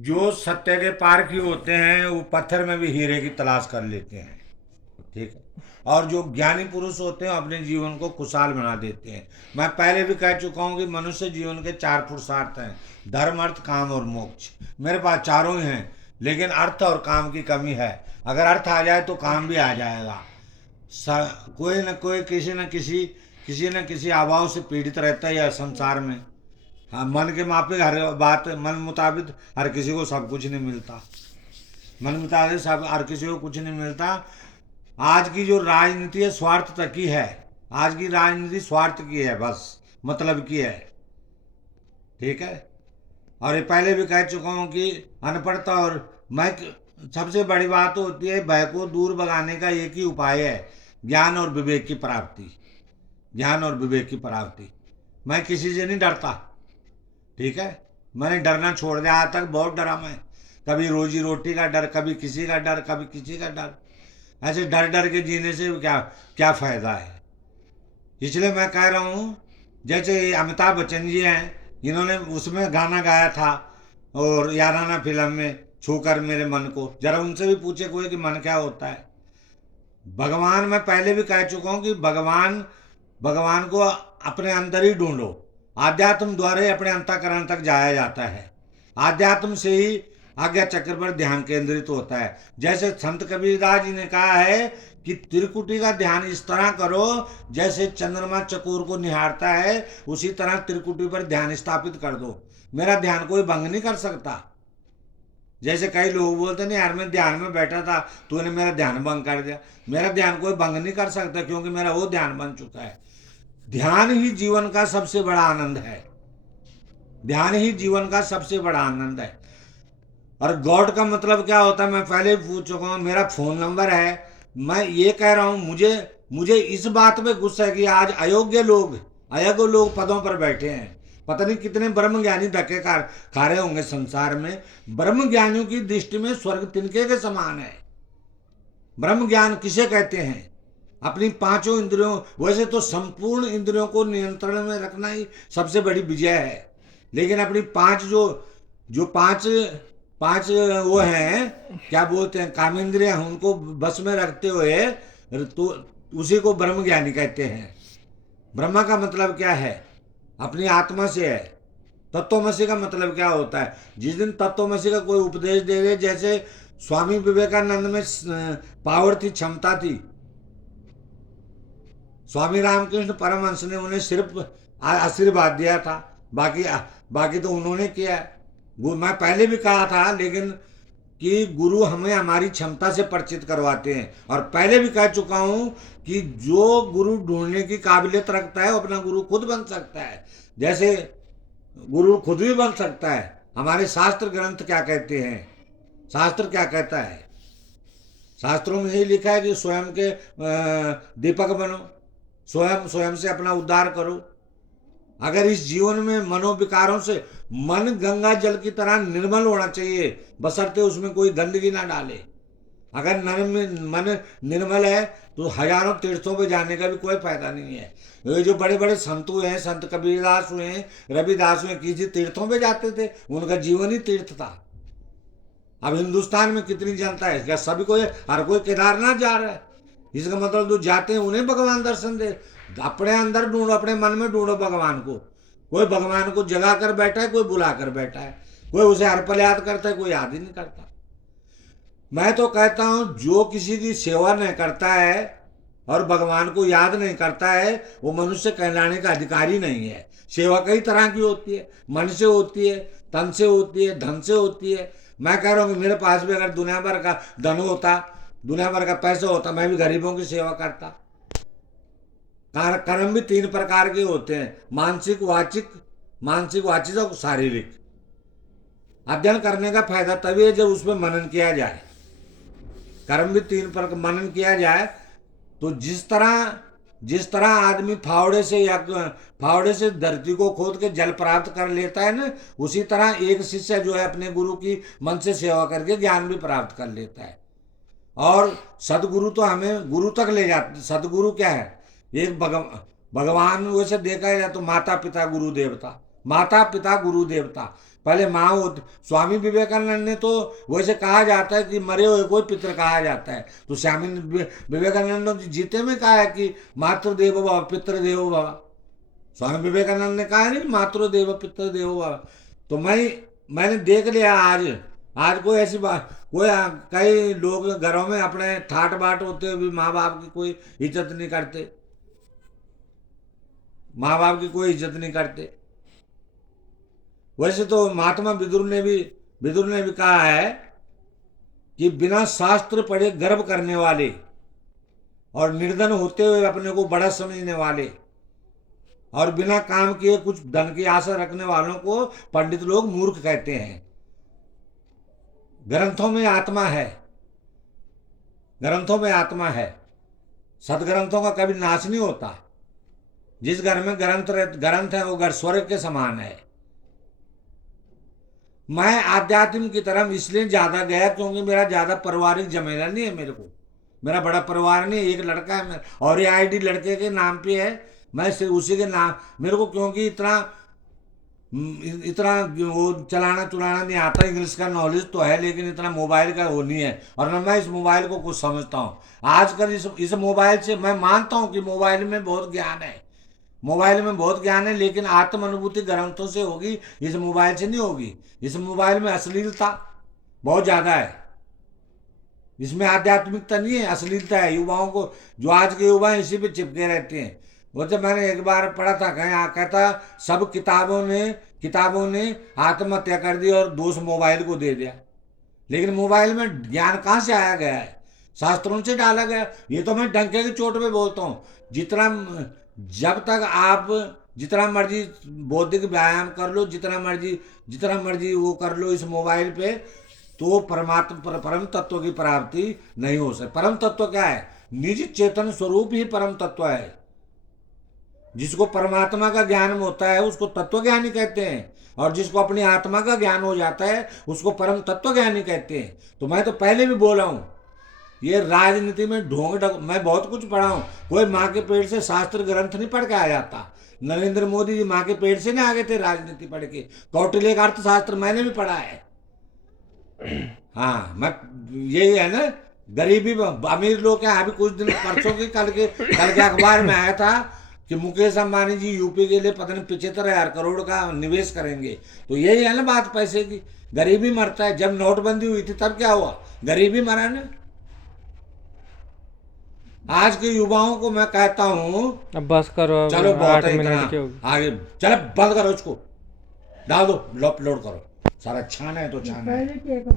जो सत्य के पारखी होते हैं वो पत्थर में भी हीरे की तलाश कर लेते हैं। ठीक है। और जो ज्ञानी पुरुष होते हैं अपने जीवन को खुशहाल बना देते हैं। मैं पहले भी कह चुका हूँ कि मनुष्य जीवन के चार पुरुषार्थ हैं: धर्म, अर्थ, काम और मोक्ष। मेरे पास चारों ही हैं, लेकिन अर्थ और काम की कमी है। अगर अर्थ आ जाए तो काम भी आ जाएगा। कोई न कोई किसी न किसी अभाव से पीड़ित रहता है यह संसार में। हाँ, मन के माफिक हर बात, मन मुताबिक हर किसी को सब कुछ नहीं मिलता। मन मुताबिक सब हर किसी को कुछ नहीं मिलता। आज की जो राजनीति है स्वार्थ तक की है। आज की राजनीति स्वार्थ की है, बस मतलब की है। ठीक है। और ये पहले भी कह चुका हूँ कि अनपढ़ता और मैं सबसे बड़ी बात होती है, भय को दूर भगाने का एक ही उपाय है: ज्ञान और विवेक की प्राप्ति। ज्ञान और विवेक की प्राप्ति। मैं किसी से नहीं डरता। ठीक है। मैंने डरना छोड़ दिया। आज तक बहुत डरा मैं। कभी रोजी रोटी का डर, कभी किसी का डर, कभी किसी का डर। ऐसे डर डर के जीने से क्या क्या फायदा है। इसलिए मैं कह रहा हूँ, जैसे ये अमिताभ बच्चन जी हैं, इन्होंने उसमें गाना गाया था और याराना फिल्म में, छूकर मेरे मन को। जरा उनसे भी पूछे कोई कि मन क्या होता है। भगवान, मैं पहले भी कह चुका हूँ कि भगवान भगवान को अपने अंदर ही ढूंढो। आध्यात्म द्वारा ही अपने अंतःकरण तक जाया जाता है। आध्यात्म से ही आज्ञा चक्र पर ध्यान केंद्रित होता है। जैसे संत कबीरदास जी ने कहा है कि त्रिकुटी का ध्यान इस तरह करो जैसे चंद्रमा चकोर को निहारता है, उसी तरह त्रिकुटी पर ध्यान स्थापित कर दो। मेरा ध्यान कोई भंग नहीं कर सकता। जैसे कई लोग बोलते नहीं यार, मैं ध्यान में बैठा था, तूने मेरा ध्यान भंग कर दिया। मेरा ध्यान कोई भंग नहीं कर सकता, क्योंकि मेरा वो ध्यान बन चुका है। ध्यान ही जीवन का सबसे बड़ा आनंद है। ध्यान ही जीवन का सबसे बड़ा आनंद है। और गॉड का मतलब क्या होता है मैं पहले ही पूछ चुका हूँ। मेरा फोन नंबर है। मैं ये कह रहा हूँ, मुझे मुझे इस बात पे गुस्सा है कि आज अयोग्य लोग पदों पर बैठे हैं। पता नहीं कितने ब्रह्म ज्ञानी धक्के खा रहे होंगे संसार में। ब्रह्म ज्ञानियों की दृष्टि में स्वर्ग तिनके के समान है। ब्रह्म ज्ञान किसे कहते हैं? अपनी पांचों इंद्रियों, वैसे तो संपूर्ण इंद्रियों को नियंत्रण में रखना ही सबसे बड़ी विजय है। लेकिन अपनी पांच जो जो पांच पांच वो हैं, क्या बोलते हैं, कामेंद्रियां, उनको बस में रखते हुए तो उसी को ब्रह्म ज्ञानी कहते हैं। ब्रह्मा का मतलब क्या है? अपनी आत्मा से है। तत्वमसी का मतलब क्या होता है? जिस दिन तत्वमसी का कोई उपदेश दे दे, जैसे स्वामी विवेकानंद में पावर थी, क्षमता थी। स्वामी रामकृष्ण परमहंस ने उन्हें सिर्फ आशीर्वाद दिया था। बाकी बाकी तो उन्होंने किया है। वो मैं पहले भी कहा था, लेकिन कि गुरु हमें हमारी क्षमता से परिचित करवाते हैं। और पहले भी कह चुका हूं कि जो गुरु ढूंढने की काबिलियत रखता है वो अपना गुरु खुद बन सकता है। जैसे गुरु खुद भी बन सकता है। हमारे शास्त्र ग्रंथ क्या कहते हैं? शास्त्र क्या कहता है? शास्त्रों में यही लिखा है कि स्वयं के दीपक बनो, स्वयं स्वयं से अपना उद्धार करो। अगर इस जीवन में मनोविकारों से, मन गंगा जल की तरह निर्मल होना चाहिए, बशर्ते उसमें कोई गंदगी ना डाले। अगर मन निर्मल है तो हजारों तीर्थों पे जाने का भी कोई फायदा नहीं है। ये जो बड़े बड़े संत हुए हैं, संत कबीरदास हुए हैं, रविदास हुए, किसी तीर्थों पे जाते थे? उनका जीवन ही तीर्थ था। अब हिंदुस्तान में कितनी जनता है, क्या सभी कोई, हर कोई केदारनाथ जा रहा है? इसका मतलब जो जाते हैं उन्हें भगवान दर्शन दे। अपने अंदर ढूंढो, अपने मन में ढूंढो भगवान को। कोई भगवान को जगा कर बैठा है, कोई बुला कर बैठा है, कोई उसे हर पल याद करता है, कोई याद ही नहीं करता। मैं तो कहता हूं जो किसी की सेवा नहीं करता है और भगवान को याद नहीं करता है, वो मनुष्य कहलाने का अधिकारी नहीं है। सेवा कई तरह की होती है। मन से होती है, तन से होती है, धन से होती है। मैं कह रहा हूँ कि मेरे पास भी अगर दुनिया भर का धन होता, दुनिया भर का पैसा होता, मैं भी गरीबों की सेवा करता। कर्म भी तीन प्रकार के होते हैं: मानसिक, वाचिक और शारीरिक। अध्ययन करने का फायदा तभी है जब उसमें मनन किया जाए। कर्म भी तीन प्रकार मनन किया जाए तो जिस तरह आदमी फावड़े से धरती को खोद के जल प्राप्त कर लेता है ना, उसी तरह एक शिष्य जो है अपने गुरु की मन से सेवा करके ज्ञान भी प्राप्त कर लेता है। और सदगुरु तो हमें गुरु तक ले जाते। सदगुरु क्या है? एक भगवान वैसे देखा जाए तो माता पिता गुरु देवता, माता पिता गुरु देवता। पहले माँ होती। स्वामी विवेकानंद ने तो वैसे कहा जाता है कि मरे हुए को पितृ कहा जाता है, तो स्वामी विवेकानंद ने जीते में कहा है कि मातृ देवो भव पितृ देवो भव। स्वामी विवेकानंद ने कहा नहीं मातृ देव पितृ देवो भव। तो मैंने देख लिया आज, आज कोई ऐसी बात, कई लोग घरों में अपने ठाट बाट होते हुए भी माँ बाप की कोई इज्जत नहीं करते, माँ बाप की कोई इज्जत नहीं करते। वैसे तो महात्मा विदुर ने भी कहा है कि बिना शास्त्र पढ़े गर्व करने वाले और निर्धन होते हुए अपने को बड़ा समझने वाले और बिना काम किए कुछ धन की आशा रखने वालों को पंडित लोग मूर्ख कहते हैं। ग्रंथों में आत्मा है, ग्रंथों में आत्मा है, सदग्रंथों का कभी नाश नहीं होता। जिस घर में ग्रंथ है वो घर स्वर्ग के समान है। मैं आध्यात्म की तरफ इसलिए ज्यादा गया क्योंकि मेरा ज्यादा पारिवारिक जमेला नहीं है। मेरा बड़ा परिवार नहीं है, एक लड़का है मेरा, और ये आईडी लड़के के नाम पे है। मैं सिर्फ उसी के नाम, मेरे को क्योंकि इतना वो चलाना नहीं आता। इंग्लिश का नॉलेज तो है लेकिन इतना मोबाइल का वो नहीं है, और न मैं इस मोबाइल को कुछ समझता हूँ। आजकल इस मोबाइल से मैं मानता हूँ कि मोबाइल में बहुत ज्ञान है, मोबाइल में बहुत ज्ञान है, लेकिन आत्म अनुभूति ग्रंथों से होगी, इस मोबाइल से नहीं होगी। इस मोबाइल में अश्लीलता बहुत ज़्यादा है, इसमें आध्यात्मिकता नहीं है, अश्लीलता है। युवाओं को, जो आज के युवा हैं इसी पे चिपके रहते हैं। वो जब मैंने एक बार पढ़ा था कहीं, कहता सब किताबों ने आत्महत्या कर दी और दोष मोबाइल को दे दिया। लेकिन मोबाइल में ज्ञान कहाँ से आया गया है? शास्त्रों से डाला गया। ये तो मैं डंके की चोट पे बोलता हूँ। जब तक आप जितना मर्जी बौद्धिक व्यायाम कर लो, जितना मर्जी वो कर लो इस मोबाइल पे, तो परम तत्व की प्राप्ति नहीं हो सकती। परम तत्व क्या है? निज चेतन स्वरूप ही परम तत्व है। जिसको परमात्मा का ज्ञान होता है उसको तत्व ज्ञानी कहते हैं, और जिसको अपनी आत्मा का ज्ञान हो जाता है उसको परम तत्व ज्ञानी कहते हैं। तो मैं तो पहले भी बोला हूँ, ये राजनीति में मैं बहुत कुछ पढ़ा हूँ। कोई माँ के पेट से शास्त्र ग्रंथ नहीं पढ़ के आ जाता। नरेंद्र मोदी जी माँ के पेट से नहीं आ गए थे राजनीति पढ़ के। कौटिल्य का अर्थशास्त्र मैंने भी पढ़ा है। हाँ, मैं यही है ना, गरीबी अमीर लोग क्या। अभी कुछ दिन परसों की कल के अखबार में आया था कि मुकेश अंबानी जी यूपी के लिए पता नहीं 75,000 करोड़ का निवेश करेंगे। तो यही है ना बात, पैसे की। गरीबी मरता है। जब नोटबंदी हुई थी तब क्या हुआ? गरीबी मरा ना। आज के युवाओं को मैं कहता हूँ अब बस करो, चलो बहुत 8 है मिनट इतना, की होगी। आगे चलो, बंद करो, उसको डाल दो, अपलोड करो। सारा छाना है तो छाना है।